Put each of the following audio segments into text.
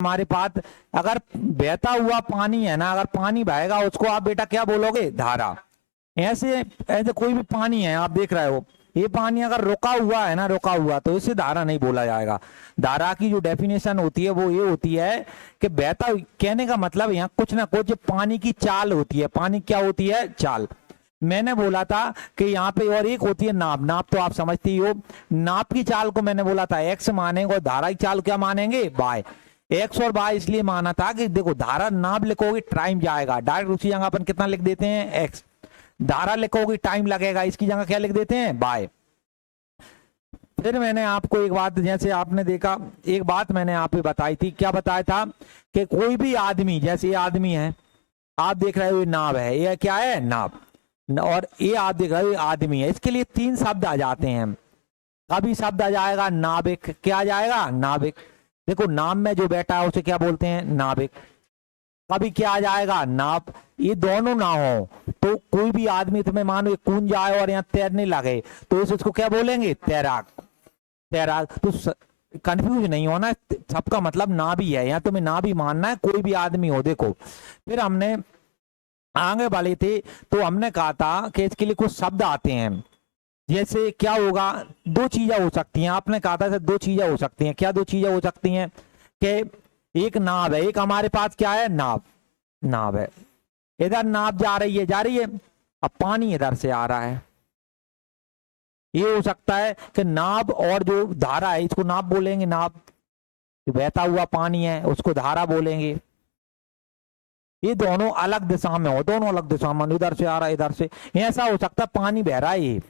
हमारे पास अगर बहता हुआ पानी है ना, अगर पानी बहेगा उसको आप बेटा क्या बोलोगे? धारा। ऐसे ऐसे कोई भी पानी है, आप देख रहे हो ये पानी अगर रुका हुआ है ना, रुका हुआ, तो इसे धारा नहीं बोला जाएगा। धारा की जो डेफिनेशन होती है वो ये होती है कि बहता, कहने का मतलब यहाँ कुछ ना कुछ पानी की चाल होती है। पानी क्या होती है? चाल। मैंने बोला था कि यहाँ पे और एक होती है नाप। नाप तो आप समझती हो, नाप की चाल को मैंने बोला था एक्स मानेंगे और धारा की चाल क्या मानेंगे? बाय। एक्स और बाय इसलिए माना था कि देखो धारा नाप लिखोगे टाइम जाएगा, डायरेक्ट उसी जगह अपन कितना लिख देते हैं? एक्स। धारा लिखोगे टाइम लगेगा, इसकी जगह क्या लिख देते हैं? बाय। फिर मैंने आपको एक बात, जैसे आपने देखा, एक बात मैंने आप पे बताई थी, क्या बताया था कि कोई भी आदमी, जैसे ये आदमी है, आप देख रहे हो ये नाव है, ये क्या है? नाव। और ये आप देख रहे हो ये आदमी है, इसके लिए तीन शब्द आ जाते हैं। कभी शब्द आ जाएगा नाविक, क्या आ जाएगा? नाविक। देखो नाम में जो बैठा है उसे क्या बोलते हैं? नाविक। कभी क्या आ जाएगा? नाप। ये दोनों ना हो तो कोई भी आदमी, तुम्हें मानो कूद जाए और यहाँ तैरने लगे तो इसको क्या बोलेंगे? तैराक। तैराक। तो कंफ्यूज नहीं होना, सबका मतलब ना भी है, यहाँ तुम्हें ना भी मानना है, कोई भी आदमी हो। देखो फिर हमने आगे वाले थे तो हमने कहा था कि इसके लिए कुछ शब्द आते हैं। जैसे क्या होगा? दो चीजें हो सकती हैं, आपने कहा था दो चीजें हो सकती हैं। क्या दो चीजें हो सकती हैं? कि एक नाव है, एक हमारे पास क्या है? नाव। नाव है, इधर नाव जा रही है, जा रही है, अब पानी इधर से आ रहा है। ये हो सकता है कि नाव और जो धारा है इसको नाव बोलेंगे, नाव। बहता हुआ पानी है उसको धारा बोलेंगे। ये दोनों अलग दिशा में हो, दोनों अलग दिशा में, इधर से आ रहा है इधर से। ऐसा हो सकता है पानी बह रहा है, ये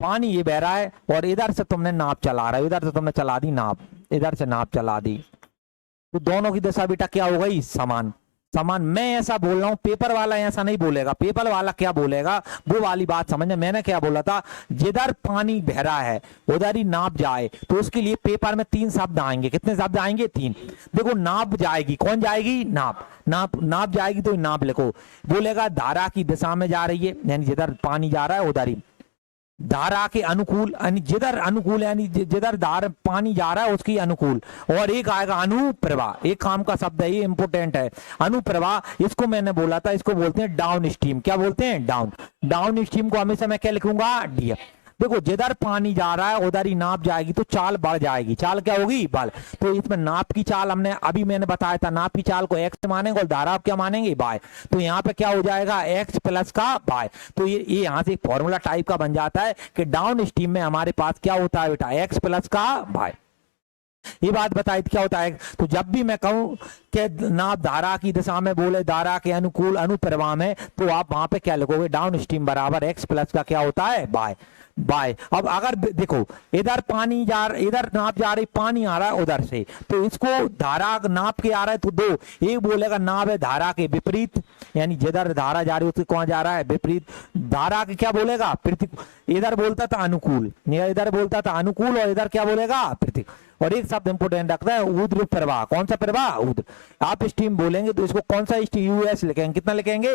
पानी ये बह रहा है और इधर से तुमने नाव चला रहा है, इधर से तुमने चला दी नाव, इधर से नाव चला दी, तो दोनों की दिशा बेटा क्या हो गई? समान। समान। मैं ऐसा बोल रहा हूं, पेपर वाला ऐसा नहीं बोलेगा। पेपर वाला क्या बोलेगा वो वाली बात समझना। मैंने क्या बोला था? जिधर पानी बह रहा है उधर ही नाप जाए, तो उसके लिए पेपर में तीन शब्द आएंगे। कितने शब्द आएंगे? तीन। देखो नाप जाएगी, कौन जाएगी? नाप। नाप नाप जाएगी तो नाप लिखो। बोलेगा धारा की दिशा में जा रही है, यानी जिधर पानी जा रहा है उधर ही। धारा के अनुकूल, यानी जिधर अनुकूल, यानी जिधर धार पानी जा रहा है उसकी अनुकूल। और एक आएगा अनुप्रवाह, एक काम का शब्द है, ये इंपोर्टेंट है। अनुप्रवाह, इसको मैंने बोला था, इसको बोलते हैं डाउन स्ट्रीम। क्या बोलते हैं? डाउन। डाउन स्ट्रीम को हमेशा मैं क्या लिखूंगा? डी। देखो जिधर पानी जा रहा है उधर ही नाप जाएगी तो चाल बढ़ जाएगी। चाल क्या होगी? बढ़। तो इसमें नाप की चाल हमने अभी मैंने बताया था, नाप की चाल को एक्स मानेंगे और धारा क्या मानेंगे? बाय। तो यहाँ पे क्या हो जाएगा? एक्स प्लस का बाय। तो ये यहाँ से फॉर्मूला टाइप का बन जाता है कि डाउन स्ट्रीम में हमारे पास क्या होता है बेटा? एक्स प्लस का बाय। ये बात बताई क्या होता है? तो जब भी मैं कहूं कि नाप धारा की दिशा में बोले, धारा के अनुकूल अनुप्रवाह में, तो आप वहां पे क्या लिखोगे? डाउन स्ट्रीम बराबर एक्स प्लस का क्या होता है? बाय। बाय। अब अगर देखो इधर पानी जा, इधर नाप जा रही, पानी आ रहा है उधर से, तो इसको धारा नाप के आ रहा है तो दो। एक बोलेगा नाप है धारा के विपरीत, यानी जिधर धारा जा रही है उसके कौन जा रहा है? विपरीत। धारा के क्या बोलेगा? प्रतिकूल। इधर बोलता था अनुकूल, इधर बोलता था अनुकूल, और इधर क्या बोलेगा? प्रतिकूल। और एक शब्द इंपोर्टेंट रखता है, ऊर्ध्व प्रवाह। कौन सा प्रवाह? ऊर्ध्व। आप स्ट्रीम बोलेंगे तो इसको कौन सा स्ट्रीम? यूएस लिखेंगे। कितना लिखेंगे?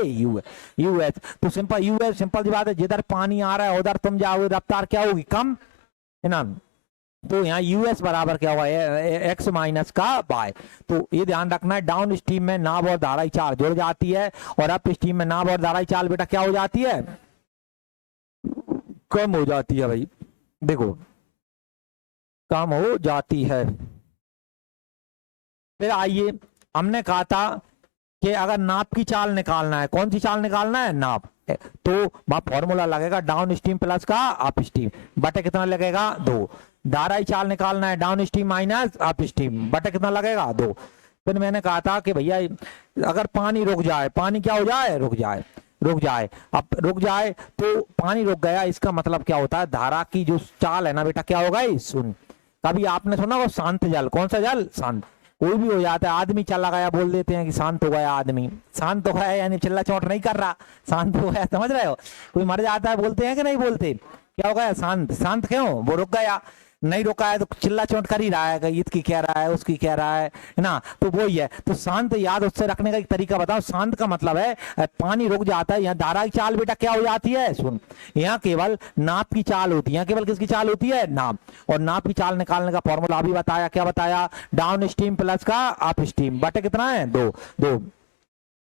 यूएस। तो सिंपल यूएस, सिंपल सी बात है, जिधर पानी आ रहा है उधर तुम जाओगे, रफ्तार क्या होगी? कम, है ना। तो यहाँ यूएस बराबर क्या हुआ? एक्स माइनस का बाय। तो ये ध्यान रखना है, डाउन स्ट्रीम में नाव और धारा की चाल जुड़ जाती है, और अप स्ट्रीम में नाव और धारा की चाल बेटा क्या हो जाती है? कम हो जाती है भाई। देखो कम हो जाती है। फिर आइए, हमने कहा था कि अगर नाप की चाल निकालना है, कौन सी चाल निकालना है? नाप। तो वहां फॉर्मूला लगेगा डाउन स्ट्रीम प्लस का अप स्ट्रीम, बटे कितना लगेगा? 2। धारा की चाल निकालना है, down stream minus up stream, बटे कितना लगेगा? 2। फिर मैंने कहा था कि भैया अगर पानी रुक जाए, पानी क्या हो जाए? रुक जाए। रुक जाए, अब रुक जाए तो पानी रुक गया, इसका मतलब क्या होता है? धारा की जो चाल है ना बेटा क्या होगा? शून्य। कभी आपने सुना वो शांत जल? कौन सा जल? शांत। कोई भी हो जाता है, आदमी चला गया, बोल देते हैं कि शांत हो गया आदमी। शांत हो गया यानी चिल्ला चौट नहीं कर रहा, शांत हो गया, समझ रहे हो? कोई मर जाता है बोलते हैं कि नहीं बोलते? क्या हो गया? शांत। शांत क्यों? वो रुक गया। नहीं रोका है तो चिल्ला चोट कर ही रहा है, इसकी कह रहा है, उसकी कह रहा है ना, तो वही है। तो शांत याद उससे रखने का एक तरीका बताओ। शांत का मतलब है पानी रुक जाता है। यहाँ धारा की चाल बेटा क्या हो जाती है, सुन, यहाँ केवल नाप की चाल होती है, यहाँ केवल किसकी चाल होती है, नाप। और नाप की चाल निकालने का फॉर्मूला अभी बताया, क्या बताया, डाउन स्ट्रीम प्लस का अप स्ट्रीम बटे कितना है, 2 2।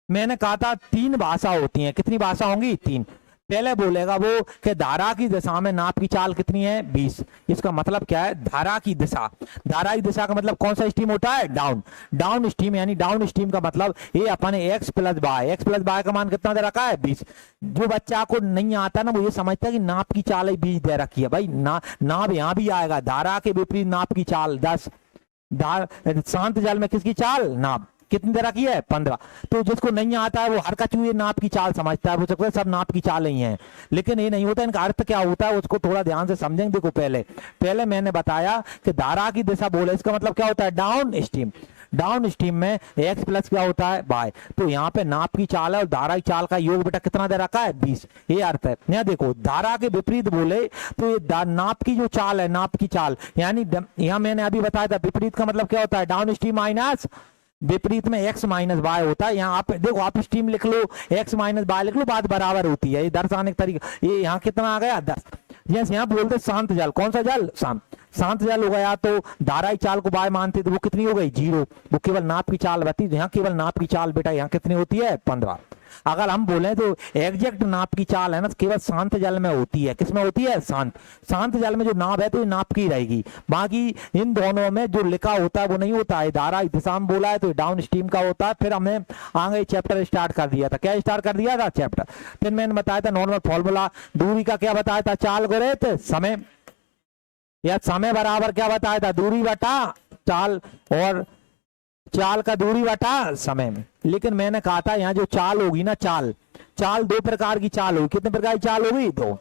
मैंने कहा था 3 भाषा होती है, कितनी भाषा होंगी, 3। पहले बोलेगा वो कि धारा की दिशा में नाप की चाल कितनी है, 20। इसका मतलब क्या है, धारा की दिशा, धारा की दिशा का मतलब कौन सा स्ट्रीम होता है, डाउन। डाउन स्ट्रीम यानी डाउन स्ट्रीम का मतलब ये अपने x प्लस वाई का मान कितना दे रखा है, 20। जो बच्चा को नहीं आता ना वो ये समझता है कि नाप की चाल 20 दे रखी है। भाई नाप यहाँ भी आएगा, धारा के विपरीत नाप की चाल 10, शांत जल में किसकी चाल, नाप कितनी दे रखी है, 15। तो जिसको नहीं आता है वो हर कचू ये नाप की चाल समझता है, वो सकता है सब नाप की चाल ही है, लेकिन ये नहीं होता। इनका अर्थ क्या होता है उसको थोड़ा ध्यान से समझेंगे। देखो पहले मैंने बताया कि धारा की दिशा बोले, इसका मतलब क्या होता है, डाउन स्ट्रीम। डाउन स्ट्रीम में x प्लस क्या होता है, y। तो यहाँ पे नाप की चाल है और धारा की चाल का योग बेटा कितना दे रखा है, 20। ये अर्थ है। यहाँ देखो धारा के विपरीत बोले तो ये नाप की जो चाल है, नाप की चाल यानी यहाँ मैंने अभी बताया था, विपरीत का मतलब क्या होता है, डाउन स्ट्रीम माइनस, विपरीत में x माइनस वाई होता है। यहाँ आप देखो, आप स्ट्रीम लिख लो, x माइनस वाई लिख लो, बात बराबर होती है। ये दर्शाने का तरीका, ये यहाँ कितना आ गया, 10। यस, यहाँ बोलते शांत जल, कौन सा जल, शांत जल हो गया। तो धारा की चाल को बाय मानते तो वो कितनी हो गई, 0। वो केवल नाप की चाल बती, यहाँ केवल नाप की चाल बेटा यहाँ कितनी होती है, 15। अगर हम बोले तो एग्जैक्ट नाप की चाल है ना केवल शांत जल में होती है। किसमें होती है, शांत जल में जो नाप है तो ये नाप की रहेगी। बाकी इन दोनों में जो लिखा होता है वो नहीं होता है। धारा दिशा में बोला है तो डाउन स्ट्रीम का होता है। फिर हमने आगे चैप्टर स्टार्ट कर दिया था, क्या स्टार्ट कर दिया था, चैप्टर। फिर मैंने बताया था नॉर्मल फॉर्मूला, दूरी का क्या बताया था, चाल गुणित समय, या समय बराबर क्या बताया था, दूरी बटा चाल, और चाल का दूरी बटा समय में। लेकिन मैंने कहा था यहाँ जो चाल होगी ना, चाल 2 प्रकार की चाल होगी। कितने प्रकार की चाल होगी, 2।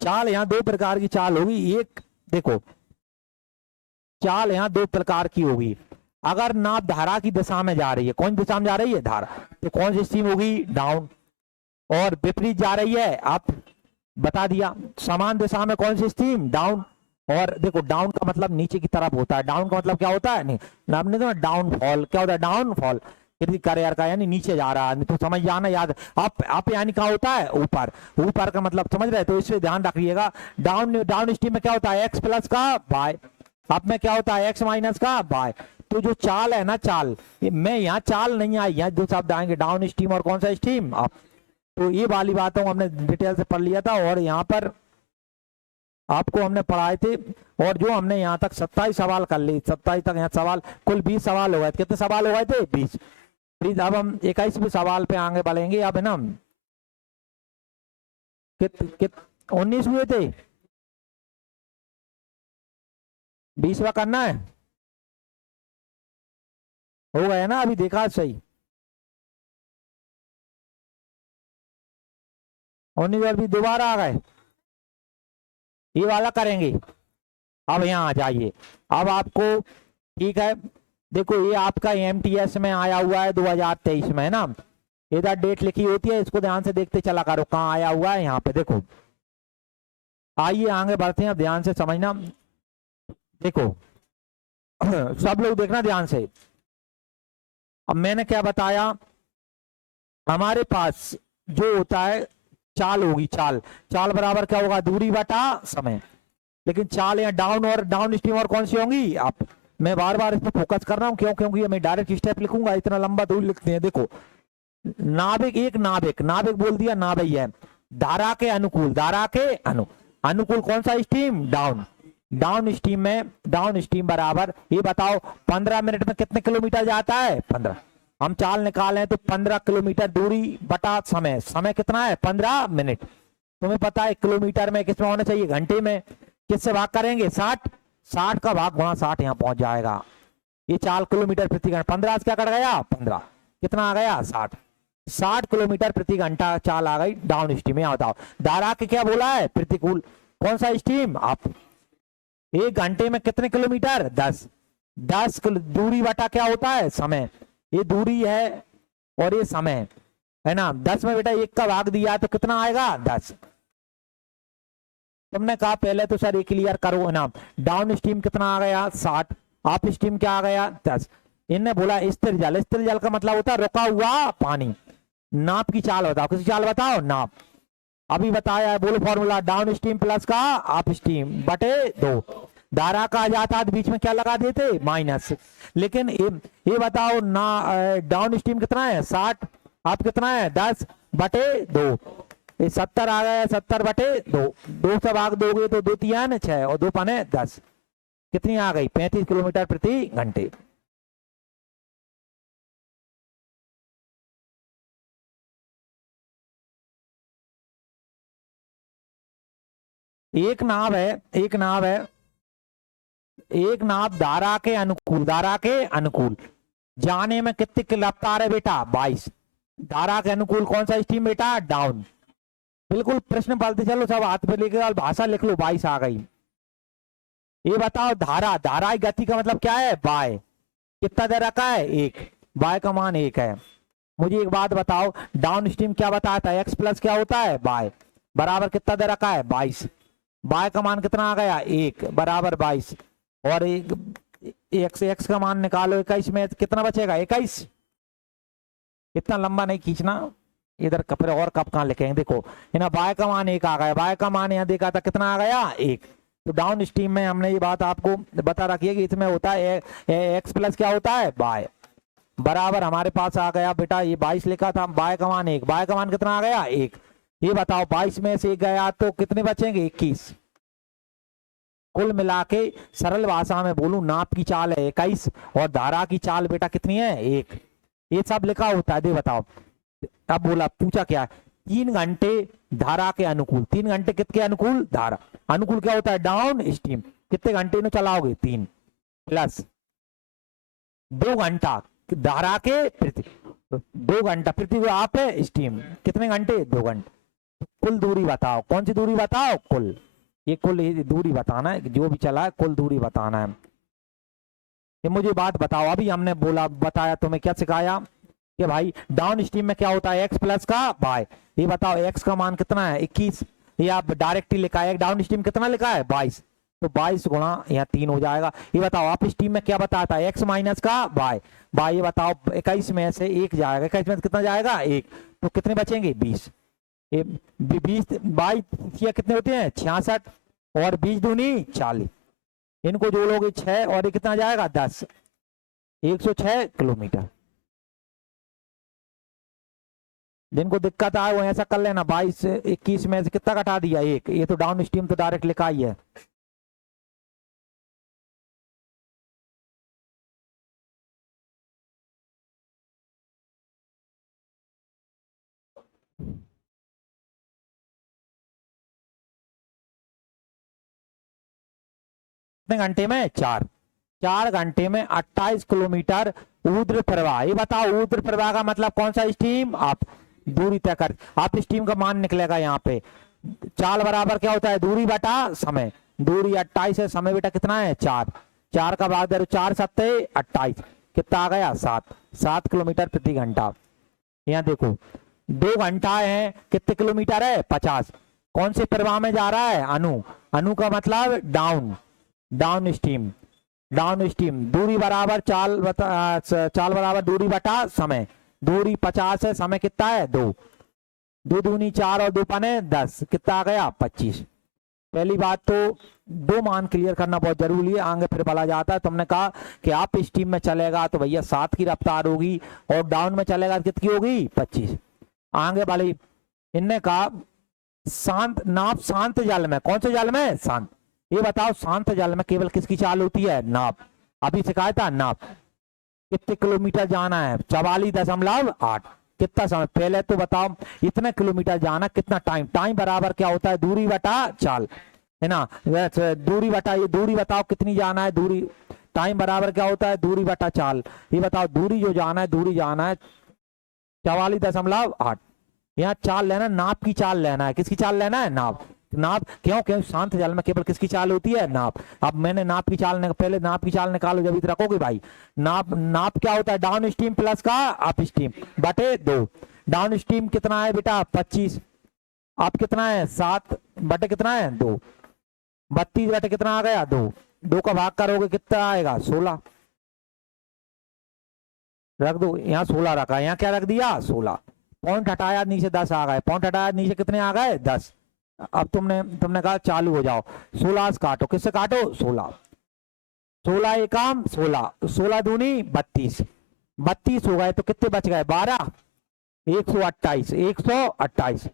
चाल यहाँ 2 प्रकार की चाल होगी। एक देखो, चाल यहाँ 2 प्रकार की होगी। अगर नाप धारा की दिशा में जा रही है, कौन दिशा में जा रही है, धारा, तो कौन सी स्ट्रीम होगी, डाउन। और विपरीत जा रही है, आप बता दिया, समान दिशा में कौन सी स्ट्रीम, डाउन। और देखो डाउन का मतलब नीचे की तरफ होता है। डाउन का मतलब क्या होता है, नहीं आपने तो डाउनफॉल, क्या होता है, डाउनफॉल, करियर का यानी नीचे जा रहा है। तो समझ जाना, याद। अप यानी क्या होता है, ऊपर। ऊपर का मतलब समझ रहे, तो इससे ध्यान रखिएगा। डाउन स्ट्रीम में क्या होता है, एक्स प्लस का वाई। अप में क्या होता है, एक्स माइनस का वाई। तो जो चाल है ना, चाल में यहाँ चाल नहीं आई, यहाँ दो शब्द आएंगे, डाउन स्ट्रीम और कौन सा स्ट्रीम, अप। तो ये वाली बातों हमने डिटेल से पढ़ लिया था, और यहाँ पर आपको हमने पढ़ाए थे। और जो हमने यहाँ तक 27 सवाल कर ली, 27 तक यहाँ सवाल, कुल 20 सवाल हो गए। कितने सवाल हो गए थे, 20। प्लीज अब हम 21वें सवाल पे आगे बढ़ेंगे। अब है ना, 19 हुए थे, 20वां करना है, हो गया ना, अभी देखा सही, 19 और भी दोबारा आ गए, ये वाला करेंगे। अब यहाँ आ जाइए, अब आपको ठीक है, देखो ये आपका एमटीएस में आया हुआ है 2023 में, है ना, इधर डेट लिखी होती है, इसको ध्यान से देखते चला करो कहाँ आया हुआ है, यहाँ पे देखो। आइए आगे बढ़ते हैं, अब ध्यान से समझना, देखो सब लोग देखना ध्यान से। अब मैंने क्या बताया, हमारे पास जो होता है चाल होगी, चाल बराबर क्या होगा, दूरी बटा समय। लेकिन चाल यहाँ डाउन और डाउन स्ट्रीम और कौन सी होंगी, आप। मैं बार बार इस पर फोकस कर रहा हूँ, क्यों, क्योंकि मैं डायरेक्ट स्टेप लिखूंगा, इतना लंबा दूरी लिखते हैं। देखो नाभिक, एक नाभिक बोल दिया, नाभिक है धारा के अनुकूल, धारा के अनुकूल कौन सा स्ट्रीम, डाउन स्ट्रीम में, डाउन स्ट्रीम बराबर, ये बताओ 15 मिनट में कितने किलोमीटर जाता है, 15। हम चाल निकालें तो 15 किलोमीटर दूरी बटा समय कितना है, 15 मिनट। तुम्हें पता है किलोमीटर में किसमें होना चाहिए, घंटे में। किससे भाग करेंगे, 60 का भाग गुणा 60, यहाँ पहुंच जाएगा। ये 4 किलोमीटर प्रति घंटा, 15 से क्या कट गया, 15, कितना आ गया, 60 किलोमीटर प्रति घंटा चाल आ गई डाउन स्ट्रीम में। यहाँ बताओ धारा के क्या बोला है, प्रतिकूल, कौन सा स्ट्रीम, आप। 1 घंटे में कितने किलोमीटर, 10 दूरी बटा क्या होता है, समय। ये दूरी है और ये समय। है ना। 10 में बेटा 1 का भाग दिया तो कितना आएगा 10। तुमने कहा पहले तो सर ये क्लियर करो, है ना। डाउन स्ट्रीम कितना आ गया 60, अप स्ट्रीम क्या आ गया 10। इनने बोला स्थिर जल, स्थिर जल का मतलब होता है रुका हुआ पानी। नाप की चाल बताओ, किसी चाल बताओ नाप। अभी बताया है, बोलो फॉर्मूला, डाउन स्ट्रीम प्लस का अप स्ट्रीम बटे 2। धारा का आ जाता है बीच में क्या लगा देते माइनस। लेकिन ये बताओ ना, डाउन स्ट्रीम कितना है 60, अप कितना है 10 बटे 2। ये 70 आ गया, 70 बटे 2। 2 से भाग दोगे तो 2 3 6 और 2 5 10, कितनी आ गई 35 किलोमीटर प्रति घंटे। एक नाव है, एक नाव है, एक नाव धारा के अनुकूल, धारा के अनुकूल जाने में कितनी की रफ्तार है बेटा 22। धारा के अनुकूल कौन सा स्ट्रीम बेटा डाउन। बिल्कुल प्रश्न पढ़ते चलो, सब हाथ पे लेके और भाषा लिख लो, 22 आ गई। ये बताओ धारा, धारा की गति का मतलब क्या है बाय, कितना दे रखा है 1, बाय का मान 1 है। मुझे एक बात बताओ, डाउन स्ट्रीम क्या बताया था, एक्स प्लस क्या होता है बाय, बराबर कितना दे रखा है 22। बाय का मान कितना आ गया 1 बराबर 22, और एक्स का मान निकालो 21 में कितना बचेगा 21। इतना लंबा नहीं खींचना, इधर कपड़े और कब कहाँ लिखेंगे, देखो है ना। बाय का मान 1 आ गया, बाय का मान यहाँ देखा था कितना आ गया 1। तो डाउन स्ट्रीम में हमने ये बात आपको बता रखी है कि इसमें होता है एक्स प्लस क्या होता है बाय, बराबर हमारे पास आ गया बेटा, ये 22 लिखा था, बाय का मान 1, बाय का मान कितना आ गया 1। ये बताओ 22 में से 1 गया तो कितने बचेंगे 21। कुल मिला के सरल भाषा में बोलूं, नाप की चाल है 21 और धारा की चाल बेटा कितनी है 1। ये सब लिखा होता है, दे बताओ। अब बोला पूछा क्या, 3 घंटे धारा के अनुकूल, 3 घंटे किसके अनुकूल धारा, अनुकूल क्या होता है डाउन स्ट्रीम, कितने घंटे में चलाओगे 3 प्लस 2 घंटा धारा के प्रति, 2 घंटा पृथ्वी को आप है स्ट्रीम, कितने घंटे 2 घंटे। कुल दूरी बताओ, कौन सी दूरी बताओ कुल, ये कुल दूरी बताना है, जो भी चला है कुल दूरी बताना है। ये मुझे बात बताओ, अभी हमने बोला बताया तुम्हें क्या सिखाया कि भाई डाउन स्ट्रीम में क्या होता है एक्स प्लस का बाय। ये बताओ एक्स का मान कितना है 21, ये आप डायरेक्ट ही लिखा है, डाउन स्ट्रीम कितना लिखा है 22, तो 22 गुणा यहाँ 3 हो जाएगा। ये बताओ आप स्ट्रीम में क्या बताता है एक्स माइनस का बाय, बाय ये बताओ 21 में से 1 जाएगा, 21 में से कितना जाएगा 1, तो कितने बचेंगे 20। ये 20 22 या कितने होते हैं 66 और 20 दूनी 40, इनको जोड़ोगे 6 और ये कितना जाएगा 10, 106 किलोमीटर। जिनको दिक्कत आए वो ऐसा कर लेना, 22 21 में से कितना घटा दिया 1, ये तो डाउन स्ट्रीम तो डायरेक्ट लिखा ही है। कितने घंटे में 4 घंटे में 28 किलोमीटर ऊर्ध्व प्रवाह। ये बताओ ऊर्ध्व प्रवाह का मतलब कौन सा स्ट्रीम, आप दूरी तय कर, आप स्ट्रीम का मान निकलेगा यहाँ पे। चाल बराबर क्या होता है दूरी बटा समय, दूरी 28 है, समय बेटा कितना है 4, 4 का भाग दे 4 सत्ते 28, कितना आ गया 7 किलोमीटर प्रति घंटा। यहाँ देखो 2 घंटा है कितने किलोमीटर है 50, कौन से प्रवाह में जा रहा है अनु, अनु का मतलब down, down stream, down stream दूरी बराबर चाल बराबर दूरी बटा समय, दूरी 50 है, समय कितना है 2, 2 दूनी 4 और 2 पने 10, कितना आ गया 25। पहली बात तो 2 मान क्लियर करना बहुत जरूरी है, आगे फिर बोला जाता है। तुमने कहा कि आप स्ट्रीम में चलेगा तो भैया 7 की रफ्तार होगी और डाउन में चलेगा तो कितनी होगी 25। आगे वाली इनने कहा शांत नाप, शांत जल में, कौन से जल में शांत, ये बताओ शांत जल में केवल किसकी चाल होती है नाप, अभी सिखाया था नाप। कितने किलोमीटर जाना है 44.8, कितना समय, पहले तो बताओ इतने किलोमीटर जाना कितना टाइम, टाइम बराबर क्या होता है दूरी बटा चाल, है ना। दूरी बटा, ये दूरी बताओ कितनी जाना है, दूरी टाइम बराबर क्या होता है दूरी बटा चाल। ये बताओ दूरी जो जाना है, दूरी जाना है 44.8, यहाँ चाल लेना, नाप की चाल लेना है, किसकी चाल लेना है नाप, नाप क्यों, क्यों शांत जल में केवल किसकी चाल होती है नाप। अब मैंने नाप की चाल पहले नाप की चाल निकालो जब इधर रखोगे भाई, नाप क्या होता है डाउन स्ट्रीम प्लस का अप स्ट्रीम बटे 2, डाउन स्ट्रीम कितना है बेटा 25, अब कितना है 7 बटे कितना है 2, 32 बटे कितना आ गया 2, 2 का भाग करोगे कितना आएगा 16, रख दो यहाँ 16 रखा, यहाँ क्या रख दिया 16, पॉइंट हटाया नीचे 10 आ गए, पॉइंट हटाया नीचे कितने आ गए 10। अब तुमने कहा चालू हो जाओ, 16 से काटो, किससे काटो 16, 16 एकम 16, 16 दूनी 32, 32 हो गए तो कितने बच गए 12, 128, 128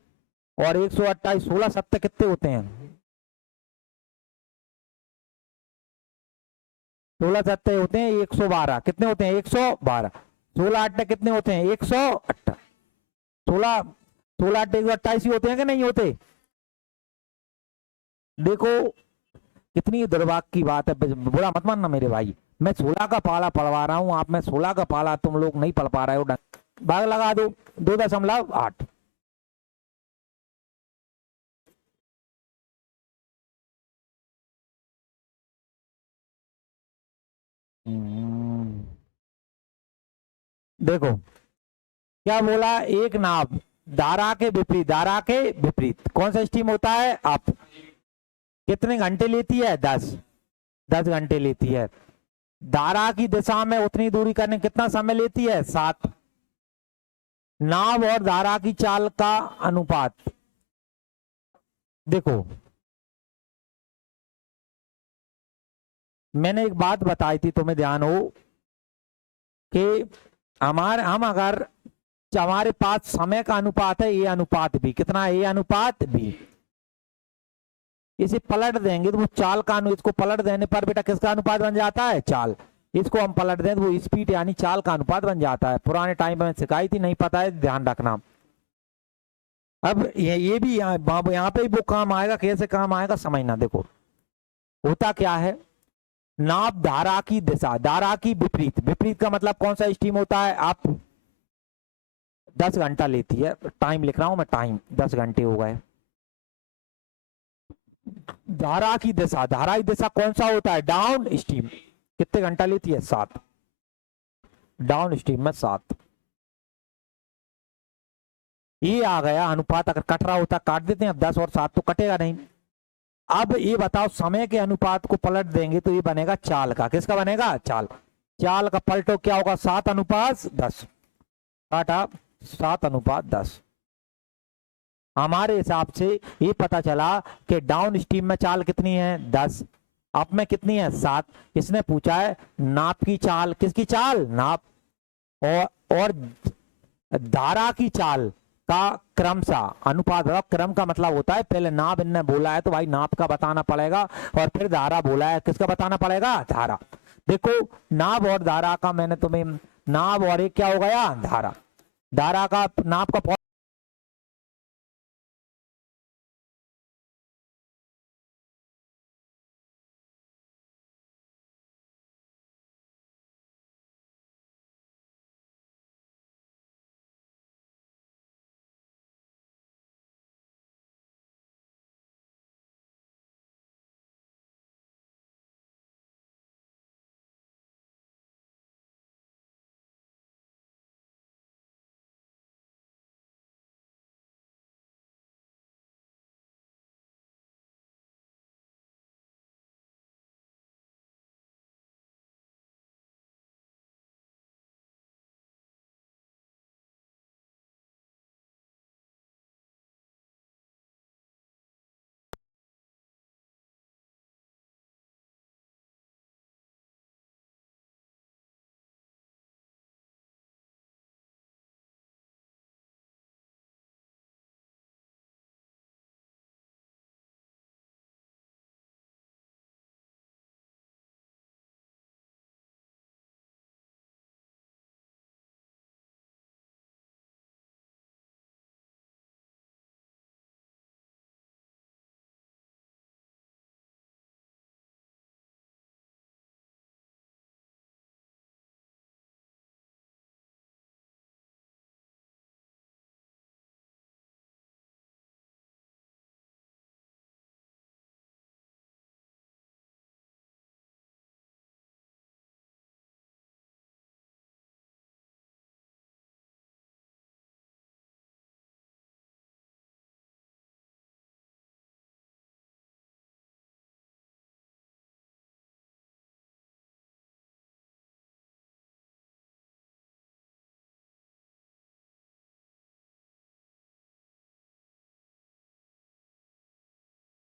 और 128, 16 सत्ते कितने होते हैं, 16 सत्ते होते हैं 112, कितने होते हैं 112, 16 अट्टे कितने होते हैं 108, 16 16 अट्टे 128 ही होते हैं कि नहीं होते। देखो कितनी दुर्भाग्य की बात है, बुरा मत मानना मेरे भाई, मैं 16 का पाला पढ़वा रहा हूं, आप में 16 का पाला तुम लोग नहीं पढ़ पा रहे हो, भाग लगा दो 2.8, देखो क्या बोला, एक नाव धारा के विपरीत, धारा के विपरीत कौन सा स्टीम होता है अप, कितने घंटे लेती है 10 घंटे लेती है, धारा की दिशा में उतनी दूरी करने कितना समय लेती है 7, नाव और धारा की चाल का अनुपात, देखो मैंने एक बात बताई थी तुम्हें ध्यान हो कि हम अगर हमारे पास समय का अनुपात है ए अनुपात बी, कितना है ए अनुपात बी, इसे पलट देंगे तो वो चाल का इसको पलट देने पर बेटा किसका अनुपात बन जाता है चाल, इसको हम पलट दें तो वो स्पीड यानी चाल का अनुपात बन जाता है, पुराने टाइम में सिखाई थी, नहीं पता है ध्यान रखना। अब ये भी यहाँ पे वो काम आएगा, कैसे काम आएगा समझना, देखो होता क्या है, नाप धारा की दिशा, धारा की विपरीत, विपरीत का मतलब कौन सा स्ट्रीम होता है आप, 10 घंटा लेती है, टाइम लिख रहा हूं मैं, टाइम 10 घंटे हो गए, धारा की दिशा, धारा की दिशा कौन सा होता है डाउन स्ट्रीम, कितने घंटा लेती है 7, डाउन स्ट्रीम में 7, ये आ गया अनुपात, अगर कट रहा होता काट देते हैं, अब 10 और 7 तो कटेगा नहीं। अब ये बताओ समय के अनुपात को पलट देंगे तो ये बनेगा चाल का, किसका बनेगा चाल, चाल का पलटो क्या होगा 7:10, काटा 7:10, हमारे हिसाब से ये पता चला कि डाउन स्ट्रीम में चाल कितनी है 10, अप में कितनी है 7, इसने पूछा है नाप की चाल, किसकी चाल नाप, और धारा की चाल का क्रमशः अनुपात, क्रम का मतलब होता है पहले नाप इनने बोला है तो भाई नाप का बताना पड़ेगा, और फिर धारा बोला है किसका बताना पड़ेगा धारा, देखो नाप और धारा का मैंने तुम्हें, नाप और एक क्या हो गया धारा, धारा का नाप का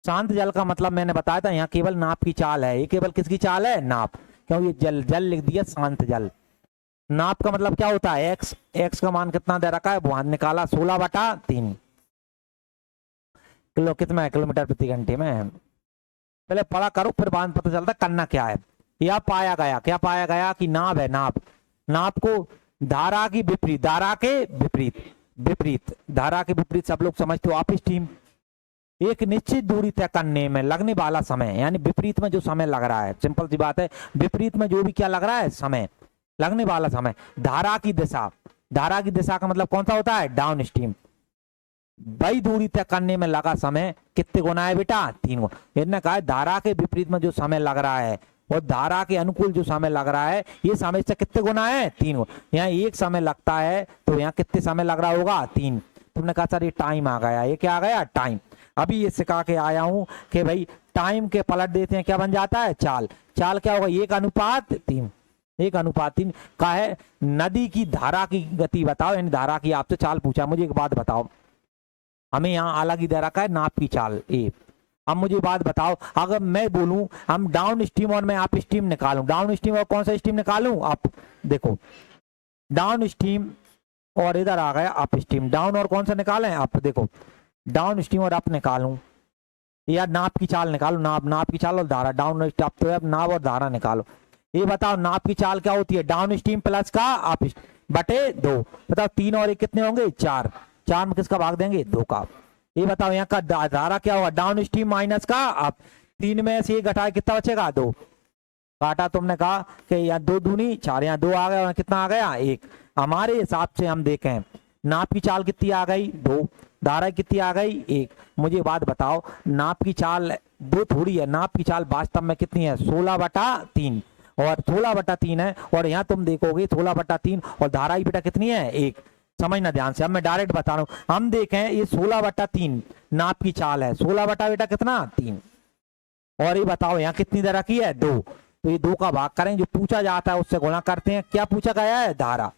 शांत जल का मतलब मैंने बताया था, यहाँ केवल नाप की चाल है, ये केवल किसकी चाल है, नाप, क्यों ये जल जल लिख दिया शांत जल। नाप का मतलब क्या होता है, एक्स, एक्स का मान कितना दे रखा है, वहां निकाला 16/3 किलो, कितना है, किलोमीटर प्रति घंटे में। पहले पढ़ा करो फिर बाद पता चलता करना क्या है। यह पाया गया, क्या पाया गया कि नाप है, नाप, नाप को धारा की विपरीत, धारा के विपरीत, विपरीत धारा के विपरीत सब लोग समझते हो आप स्टीम, एक निश्चित दूरी तय करने में लगने वाला समय, यानी विपरीत में जो समय लग रहा है, सिंपल सी बात है, विपरीत में जो भी क्या लग रहा है, समय, लगने वाला समय। धारा की दिशा, धारा की दिशा का मतलब कौन सा होता है, डाउन स्ट्रीम। वही दूरी तय करने में लगा समय कितने गुना है बेटा, 3 गुना। इन्होंने कहा धारा के विपरीत में जो समय लग रहा है और धारा के अनुकूल जो समय लग रहा है, ये समय से कितने गुना है, 3 गुना। यहाँ एक समय लगता है तो यहाँ कितने समय लग रहा होगा, 3। तुमने कहा सर ये टाइम आ गया, ये क्या आ गया, टाइम। अभी ये सिखा के आया हूं कि भाई टाइम के पलट देते हैं, क्या बन जाता है, चाल। चाल क्या होगा, 1:3, 1:3 का है। नदी की धारा की गति बताओ, यानी धारा की आपसे चाल पूछा, मुझे एक बात बताओ, हमें यहाँ अलग ही दे रखा है नाप की चाल ए। अब मुझे बात बताओ, अगर मैं बोलूं हम डाउन स्ट्रीम और मैं आप स्ट्रीम निकालूं, डाउन स्ट्रीम और कौन सा स्ट्रीम निकालूं, आप देखो डाउन स्ट्रीम और इधर आ गया अप स्ट्रीम, डाउन और कौन सा निकालें, आप देखो डाउन स्ट्रीम और अप निकालूं, या नाप की चाल निकालो, नाप, नाप की चाल और धारा, डाउन अप तो नाप और धारा निकालो। ये बताओ नाप की चाल क्या होती है, डाउन स्ट्रीम प्लस का अप बटे 2। बताओ 3 और 1 कितने होंगे, 4, 4 में किसका भाग देंगे, 2 का। ये बताओ यहाँ का धारा क्या होगा, डाउन स्ट्रीम माइनस का अप, 3 में से 1 घटाए कितना बचेगा, 2। काटा, तुमने कहा कि यहाँ 2 दूनी 4, यहाँ 2 आ गया और कितना आ गया, 1। हमारे हिसाब से हम देखें नाप की चाल कितनी आ गई, 2, धारा कितनी आ गई, 1। मुझे बात बताओ नाप की चाल 2 थोड़ी है, नाप की चाल वास्तव में कितनी है, 16/3, और 16/3 है, और यहाँ तुम देखोगे 16/3 और धारा ही बेटा कितनी है, 1। समझना ध्यान से, अब मैं डायरेक्ट बता रहा हूँ, हम देखें ये 16/3 नाप की चाल है, 16 बटा बेटा कितना, 3, और ये बताओ यहाँ कितनी दर रखी है, 2। तो ये 2 का भाग करें, जो पूछा जाता है उससे गुणा करते हैं, क्या पूछा गया है, धारा।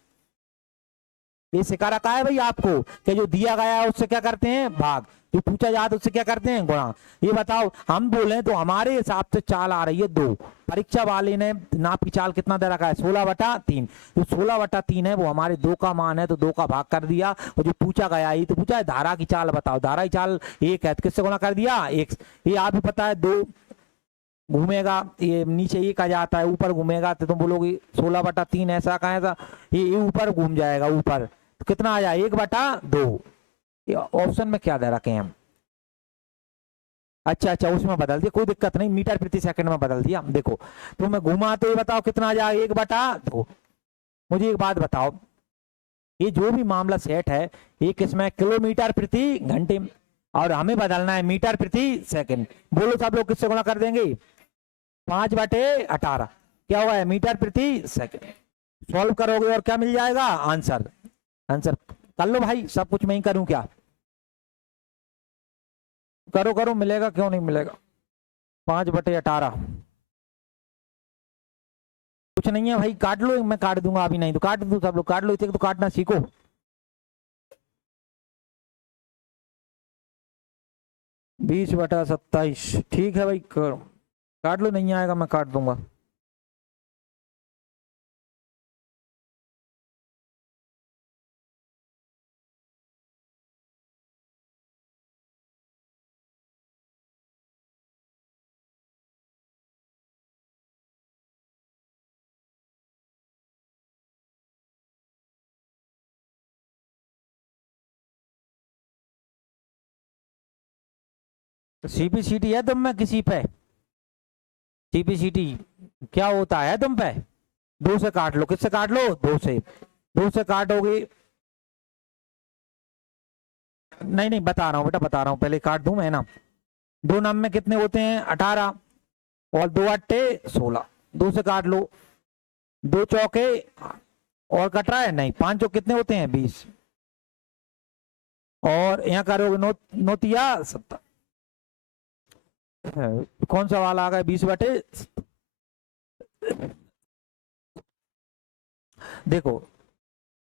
ये सिखा रखा है भाई आपको कि जो दिया गया है उससे क्या करते हैं, भाग, जो पूछा जाता है उससे क्या करते हैं, गुणा। ये बताओ हम बोले तो हमारे हिसाब से चाल आ रही है 2, परीक्षा वाले ने नाप की चाल कितना दे रखा है, 16/3। जो 16/3 है वो हमारे 2 का मान है, तो 2 का भाग कर दिया, और जो पूछा गया है तो पूछा है धारा की चाल बताओ, धारा की चाल 1 है तो किससे गुणा कर दिया, 1। ये आप ही पता है 2 घूमेगा, ये नीचे 1 आ जाता है, ऊपर घूमेगा तो तुम बोलोगे 16/3 ऐसा कहा, ऐसा ये ऊपर घूम जाएगा, ऊपर तो कितना आ जाए, 1/2। ये ऑप्शन में क्या दे रखे हैं हम, अच्छा अच्छा उसमें बदल दिया, कोई दिक्कत नहीं, मीटर प्रति सेकंड में बदल दिया। देखो तो मैं घुमा तो ये बताओ कितना आ जाए, 1/2। मुझे एक बात बताओ, ये जो भी मामला सेट है ये किसमें, किलोमीटर प्रति घंटे, और हमें बदलना है मीटर प्रति सेकंड। बोलो सब लोग किससे गुणा कर देंगे, 5/18 क्या होगा, मीटर प्रति सेकंड। सॉल्व करोगे और क्या मिल जाएगा, आंसर। आंसर कर लो भाई, सब कुछ मैं ही करूं क्या, करो करो, मिलेगा क्यों नहीं मिलेगा, 5/18 कुछ नहीं है भाई, काट लो, मैं काट दूंगा अभी, नहीं तो काट दू, सब लोग काट लो, इसे तो काटना सीखो। 20/27 ठीक है भाई, काट लो, नहीं आएगा मैं काट दूंगा। सीपीसीटी है तुम में किसी पे, सीपीसीटी क्या होता है तुम पे, 2 से काट लो, किससे काट लो, 2 से, 2 से काटोगे, नहीं नहीं बता रहा हूँ बेटा, बता रहा हूँ, पहले काट दूं मैं ना। 2 नाम में कितने होते हैं, 18, और 2×8 = 16, 2 से काट लो, 2 चौके, और कट रहा है नहीं, 5 चौक कितने होते हैं, 20, और यहाँ करोगे 9×9 = 70। कौन सा वाला आ गया, 20/70। देखो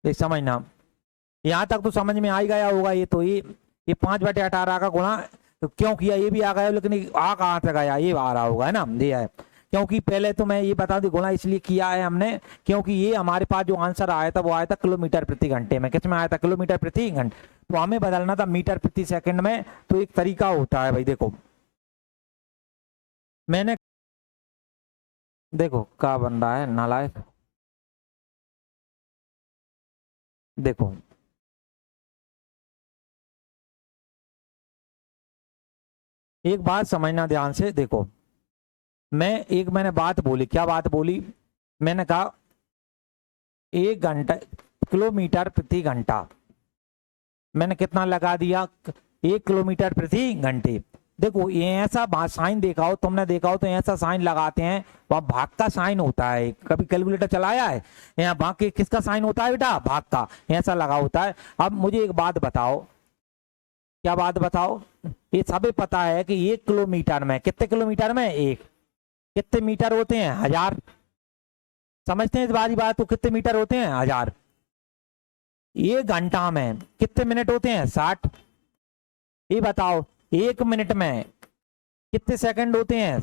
ये समझना, यहां तक तो समझ में आ ही गया होगा, ये तो ये 5/18 का गुणा तो क्यों किया ये भी आ गया, लेकिन आ कहाँ तक आया, ये आ रहा होगा है ना, ये है। क्योंकि पहले तो मैं ये बता दूं गुणा इसलिए किया है हमने, क्योंकि ये हमारे पास जो आंसर आया था वो आया था किलोमीटर प्रति घंटे में। किस में आया था? किलोमीटर प्रति घंटे। तो हमें बदलना था मीटर प्रति सेकंड में। तो एक तरीका होता है भाई, देखो मैंने, देखो क्या बन रहा है नालायक, देखो एक बात समझना ध्यान से, देखो मैंने बात बोली, क्या बात बोली? मैंने कहा 1 घंटा किलोमीटर प्रति घंटा, मैंने कितना लगा दिया? 1 किलोमीटर प्रति घंटे। देखो ये ऐसा साइन देखा हो तुमने, देखा हो तो ऐसा साइन लगाते हैं, वहां भाग का साइन होता है। कभी कैलकुलेटर चलाया है? यहाँ भाग के किसका साइन होता है बेटा? भाग का, ऐसा लगा होता है। अब मुझे एक बात बताओ, क्या बात बताओ? ये सभी पता है कि 1 किलोमीटर में कितने किलोमीटर में? एक। कितने मीटर होते हैं? 1000। समझते हैं इस बात को? कितने मीटर होते हैं? 1000। 1 घंटा में कितने मिनट होते हैं? 60। ये बताओ 1 मिनट में कितने सेकंड होते हैं?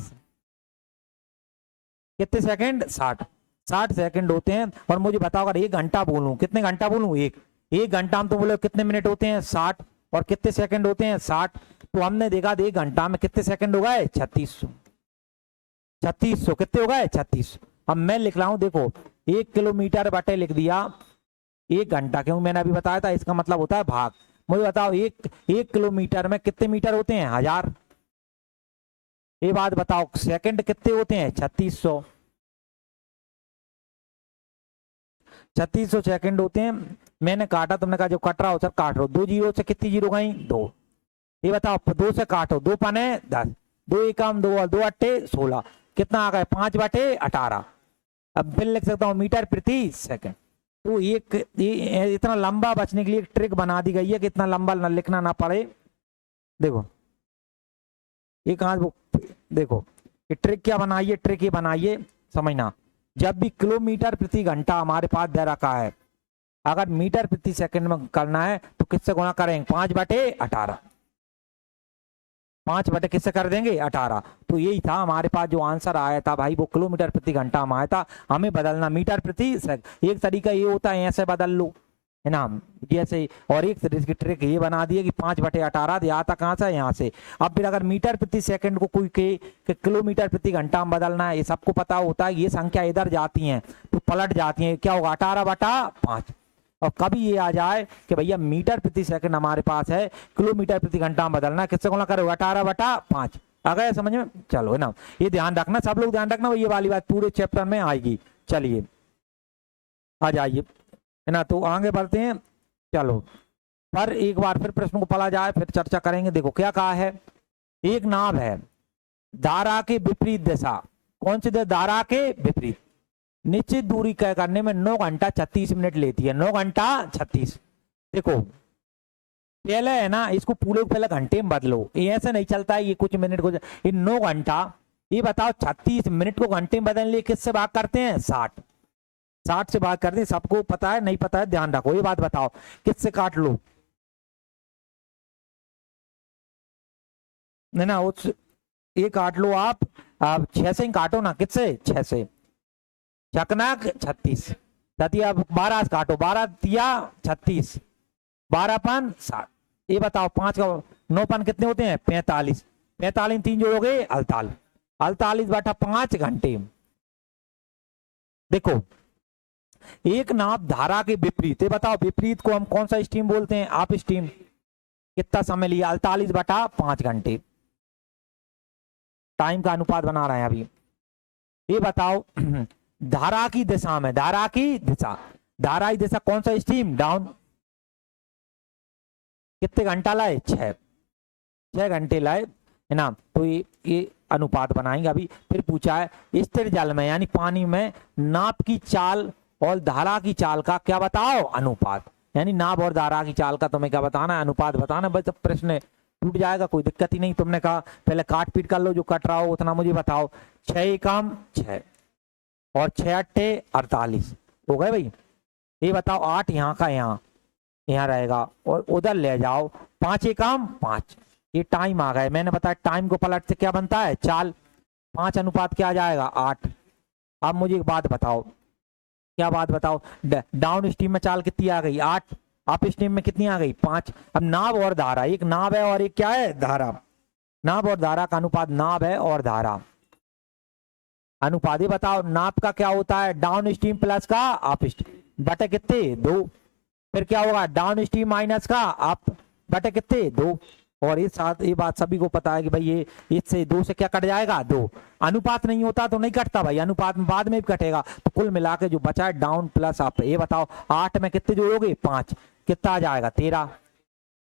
कितने सेकंड? 60। 60 सेकंड होते हैं। और मुझे बताओ अगर 1 घंटा बोलूं, कितने घंटा बोलूं? एक घंटा में तो बोलो कितने मिनट होते हैं? 60। और कितने सेकंड होते हैं? 60। तो हमने देखा 1 घंटा में कितने सेकंड हो गए? 3600। 3600 कितने हो गए? 3600। अब मैं लिख रहा हूं, देखो 1 किलोमीटर बटे लिख दिया 1 घंटा, क्यों मैंने अभी बताया था इसका मतलब होता है भाग। मुझे बताओ एक किलोमीटर में कितने मीटर होते हैं? 1000। ये बात बताओ सेकंड कितने होते हैं? 3600। 3600 सेकंड होते हैं। मैंने काटा, तुमने कहा जो कट रहा हो सर काट रहा हो। 2 जीरो से कितनी जीरो गई? 2। ये बताओ 2 से काटो, 2 पाने 10, 2 एकम 2 और 2 अट्ठे 16, कितना आ गया? 5/18। अब फिर लिख सकता हूँ मीटर प्रति सेकंड। तो इतना लंबा बचने के लिए एक ट्रिक बना दी गई है कि इतना लंबा लिखना ना पड़े। देखो ये कहाँ, देखो ये ट्रिक क्या बनाइए, ट्रिक ये बनाइए समझना। जब भी किलोमीटर प्रति घंटा हमारे पास दे रखा है, अगर मीटर प्रति सेकंड में करना है तो किससे गुणा करेंगे? 5/18। 5 बटे किससे कर देंगे? 18। तो यही था हमारे पास जो आंसर आया था भाई, वो किलोमीटर प्रति घंटा में आया था। हमें बदलना मीटर प्रति सेकंड। एक तरीका ये होता है ऐसे बदल लो, है ना, जैसे। और एक तरीके की ट्रिक ये बना दी है कि 5/18 यहाँ तक, कहाँ से? यहाँ से। अब फिर अगर मीटर प्रति सेकंड को कोई के किलोमीटर प्रति घंटा में बदलना है, ये सबको पता होता है, ये संख्या इधर जाती है तो पलट जाती है, क्या होगा? 18/5। और कभी ये आ जाए कि भैया मीटर प्रति सेकंड हमारे पास है, किलोमीटर प्रति घंटा में बदलना, किससे गुणा करोगे? 18/5। आ गया समझ में? चलो है ना, ये ध्यान रखना, सब लोग ध्यान रखना, ये वाली बात पूरे चैप्टर में आएगी। चलिए आ जाइए, है ना, तो आगे बढ़ते हैं। चलो पर एक बार फिर प्रश्न को पढ़ा जाए, फिर चर्चा करेंगे। देखो क्या कहा है, एक नाव है, धारा के विपरीत दिशा, कौन सी धारा के विपरीत, निश्चित दूरी तय करने में 9 घंटा 36 मिनट लेती है। 9 घंटा 36। देखो पहले है ना, इसको पूरे पहले घंटे में बदलो, ये ऐसे नहीं चलता है, ये कुछ मिनट को, ये 9 घंटा। ये बताओ 36 मिनट को घंटे में बदलने लिए किससे भाग करते हैं? 60। 60 से भाग करते हैं, सबको पता है, नहीं पता है ध्यान रखो। ये बात बताओ किससे काट लो, नहीं ना, उस ये काट लो आप 6 से ही काटो ना, किससे? 6 से। चकनाक 36। अब 12 से काटो, 12 तिया 36, 12 60। ये बताओ 5 का 9 पान कितने होते हैं? 45। 45 3 जोड़ोगे 48। 48/5 घंटे। देखो एक नाव धारा के विपरीत, ये बताओ विपरीत को हम कौन सा स्ट्रीम बोलते हैं? आप स्ट्रीम। कितना समय लिया? 48/5 घंटे। टाइम का अनुपात बना रहे हैं अभी। ये बताओ धारा की दिशा में, धारा की दिशा, धारा की दिशा कौन सा स्ट्रीम? डाउन। कितने घंटा लाए? 6 घंटे लाए, है ना। तो ये अनुपात बनाएंगे अभी। फिर पूछा है स्थिर जल में यानी पानी में नाप की चाल और धारा की चाल का क्या बताओ? अनुपात। यानी नाप और धारा की चाल का तुम्हें क्या बताना है? अनुपात बताना। बस प्रश्न टूट जाएगा, कोई दिक्कत ही नहीं। तुमने कहा पहले काट पीट कर लो, जो कट रहा हो उतना मुझे बताओ। 6 एकम 6 और 6 अट्ठे 48 हो गए भाई। ये बताओ 8 यहाँ का यहाँ रहेगा और उधर ले जाओ, 5 एकम 5, ये टाइम आ गए, मैंने बताया टाइम को पलट से क्या बनता है चाल, 5 अनुपात क्या आ जाएगा 8। अब मुझे एक बात बताओ, क्या बात बताओ, डाउन स्ट्रीम में चाल कितनी आ गई 8, अप स्ट्रीम में कितनी आ गई 5। अब नाभ और धारा, एक नाभ है और एक क्या है धारा, नाभ और धारा का अनुपात, नाभ है और धारा अनुपात। ये बताओ नाभ का क्या होता है डाउन स्ट्रीम प्लस का अप स्ट्रीम बटे कितने 2, फिर क्या होगा डाउन स्ट्रीम माइनस का अप बटे कितने 2। और इस साथ ये बात सभी को पता है कि भाई ये इससे 2 से क्या कट जाएगा 2, अनुपात नहीं होता तो नहीं कटता भाई, अनुपात में बाद में भी कटेगा। तो कुल मिला के जो बचा है डाउन प्लस अप, ये बताओ 8 में कितने जोड़ोगे 5, कितना आ जाएगा 13।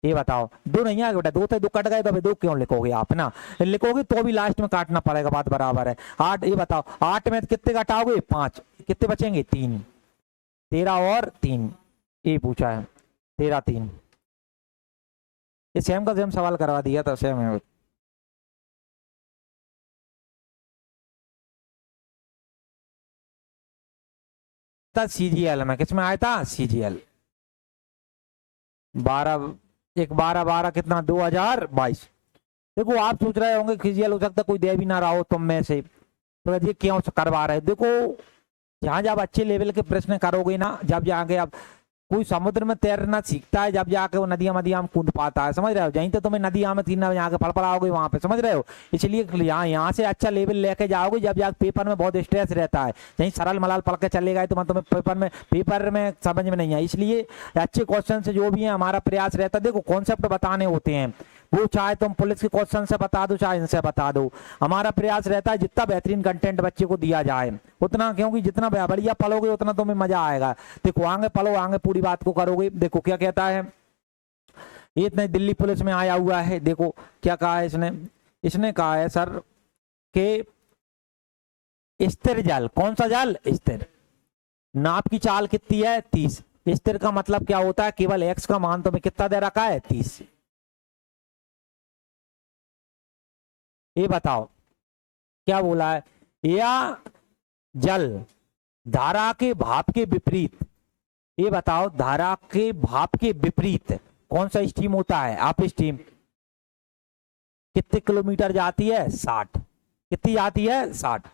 ये बताओ 2 नहीं आएगा बेटा, 2 से 2 कट गए तो 2 क्यों लिखोगे आप ना, लिखोगे तो भी लास्ट में काटना पड़ेगा, बात बराबर है। 8, ये बताओ 8 में कितने घटाओगे 5, कितने बचेंगे 3, 13 और 3, ये पूछा है 13 3। ये सेम का सेम सवाल करवा दिया था, सेम है। सीजीएल में किसमें आया था सीजीएल 12, 12 कितना 2022। देखो आप सोच रहे होंगे सीजीएल हो सकता कोई दे भी ना रहा हो तुम में से, तो ये क्यों करवा रहे। देखो जहां जब अच्छे लेवल के प्रश्न करोगे ना, जब जाके आप कोई समुद्र में तैरना सीखता है, जब जाके वो नदियां मदियां में कूद पाता है, समझ रहे हो, जहीं तो तुम्हें नदियां में तीन यहाँ के फड़फड़ाओगे वहां पे, समझ रहे हो। इसलिए यहाँ से अच्छा लेवल लेके जाओगे, जब जाके पेपर में बहुत स्ट्रेस रहता है, जहीं सरल मलाल पढ़ के चले गए तो तुम्हें पेपर में समझ में नहीं है। इसलिए अच्छे क्वेश्चन से जो भी है हमारा प्रयास रहता है, देखो कॉन्सेप्ट बताने होते हैं, वो चाहे तुम पुलिस के क्वेश्चन से बता दो चाहे इनसे बता दो, हमारा प्रयास रहता है जितना बेहतरीन कंटेंट बच्चे को दिया जाए उतना, क्योंकि जितना बढ़िया पढ़ोगे उतना तुम्हें मजा आएगा। देखो आगे पढ़ो, आगे पूरी बात को करोगे। देखो क्या कहता है, ये इतने दिल्ली पुलिस में आया हुआ है, देखो क्या कहा है इसने कहा है सर के स्थिर जल, कौन सा जल स्थिर, नाप की चाल कितनी है 30। स्थिर का मतलब क्या होता है, केवल एक्स का मान तुम्हें कितना दे रखा है 30। ये बताओ क्या बोला है, या जल धारा के भाप के विपरीत, ये बताओ धारा के भाप के विपरीत कौन सा स्ट्रीम होता है अप स्ट्रीम, कितने किलोमीटर जाती है 60, कितनी जाती है 60,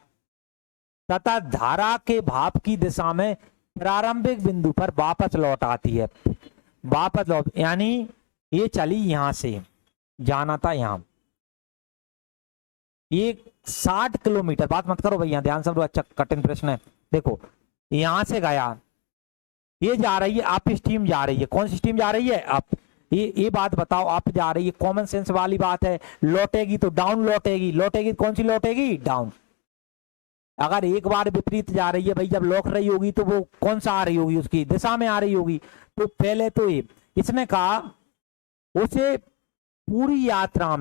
तथा धारा के भाप की दिशा में प्रारंभिक बिंदु पर वापस लौट आती है, वापस लौट, यानी ये चली यहां से जाना था यहां, ये 60 किलोमीटर, बात मत करो भैया ध्यान से, अच्छा कठिन प्रश्न है। देखो यहां से गया, ये जा रही है अप स्ट्रीम जा रही है, कौन सी स्ट्रीम जा रही है अप, ये बात बताओ अप जा रही है, कॉमन सेंस वाली बात है, लौटेगी तो डाउन लौटेगी, लौटेगी कौन सी लौटेगी डाउन। अगर एक बार विपरीत जा रही है भाई, जब लौट रही होगी तो वो कौन सा आ रही होगी, उसकी दिशा में आ रही होगी। तो पहले तो इसने कहा उसे पूरी यात्रा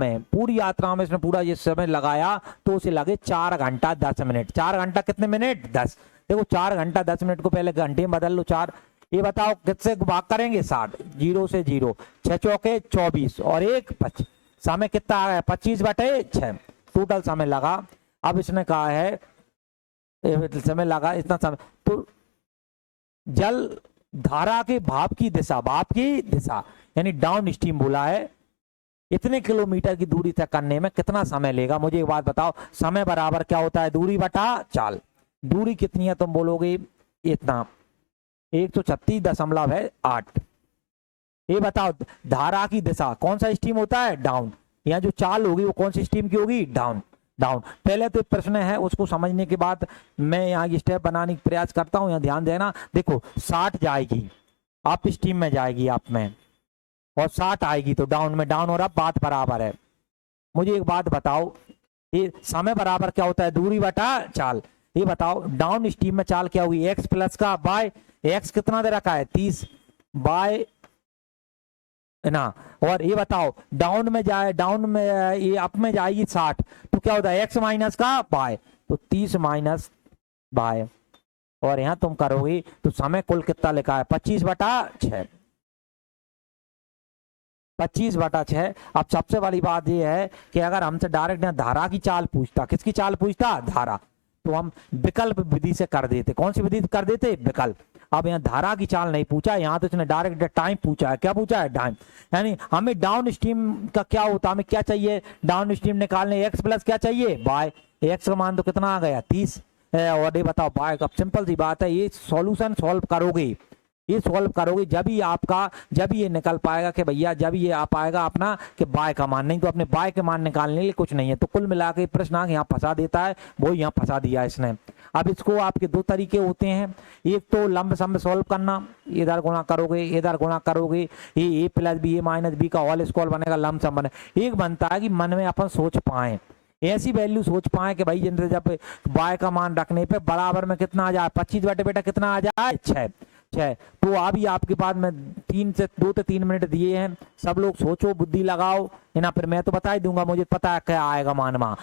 में इसने पूरा ये समय लगाया तो उसे लगे 4 घंटा 10 मिनट, 4 घंटा कितने मिनट 10, देखो 4 घंटा 10 मिनट को पहले घंटे में बदल लो 4। ये बताओ किससे भाग करेंगे 60, 0 से 0, 6 चौके 24 और 1 25, समय कितना आ गया 25/6 टोटल समय लगा। अब इसने कहा है समय लगा इतना समय, तो जल धारा के भाप की दिशा यानी डाउन स्ट्रीम बोला है, इतने किलोमीटर की दूरी तय करने में कितना समय लेगा। मुझे एक बात बताओ, समय बराबर क्या होता है दूरी बटा चाल, दूरी कितनी है तुम बोलोगे इतना 136.8। ये बताओ धारा की दिशा कौन सा स्ट्रीम होता है डाउन, यहाँ जो चाल होगी वो कौन सी स्ट्रीम की होगी डाउन। पहले तो प्रश्न है उसको समझने के बाद मैं यहाँ स्टेप बनाने का प्रयास करता हूँ, यहाँ ध्यान देना। देखो 60 जाएगी अप स्ट्रीम में जाएगी अप में, और 60 आएगी तो डाउन में, डाउन और अप बात बराबर है। मुझे एक बात बताओ, ये समय बराबर क्या होता है दूरी बटा चाल। ये बताओ डाउन स्ट्रीम में चाल क्या हुई एक्स प्लस का बाय, एक्स कितना दे रखा है 30 बाय ना, और ये बताओ डाउन में ये अप में जाएगी 60 तो क्या होता है एक्स माइनस का बाय, तो 30 माइनस बाय, और यहां तुम करोगे तो समय कुल कितना लिखा है 25/6, 25/6। अब सबसे बड़ी बात यह है कि अगर हमसे डायरेक्ट धारा की चाल पूछता, किसकी चाल पूछता धारा, तो हम विकल्प विधि से कर देते। कौन सी विधि कर देते? विकल्प। अब यहाँ धारा की चाल नहीं पूछा, यहाँ तो इसने डायरेक्ट टाइम पूछा है। क्या पूछा है? टाइम। यानी हमें डाउन स्ट्रीम का क्या होता, हमें क्या चाहिए डाउन स्ट्रीम निकालने? एक्स प्लस क्या चाहिए? वाई। एक्स का मान तो कितना आ गया? 30। और ये बताओ वाई का, सिंपल सी बात है, ये सॉल्यूशन सॉल्व करोगे, ये सॉल्व करोगे जब ही आपका, जब ये निकल पाएगा कि भैया, जब ये आ पाएगा अपना कि बाय का मान। नहीं तो अपने बाय के मान निकालने के लिए कुछ नहीं है। तो कुल मिला के प्रश्न यहाँ फंसा देता है, वो यहाँ फंसा दिया इसने। अब इसको आपके दो तरीके होते हैं, एक तो लंब सम सॉल्व करना, इधर गुणा करोगे इधर गुणा करोगे, ये ए प्लस बी ए माइनस बी का होल स्क्वायर बनेगा, लंब सम बने। एक बनता है कि मन में अपन सोच पाए, ऐसी वैल्यू सोच पाए कि भाई जिनसे जब बाय का मान रखने पे बराबर में कितना आ जाए? 25 बटे बेटा कितना आ जाए? 6। तो अभी आपके पास में 2 से 3 मिनट दिए हैं, सब लोग सोचो, बुद्धि लगाओ, है ना। फिर मैं तो बता ही दूंगा, मुझे पता है क्या आएगा मान वहां।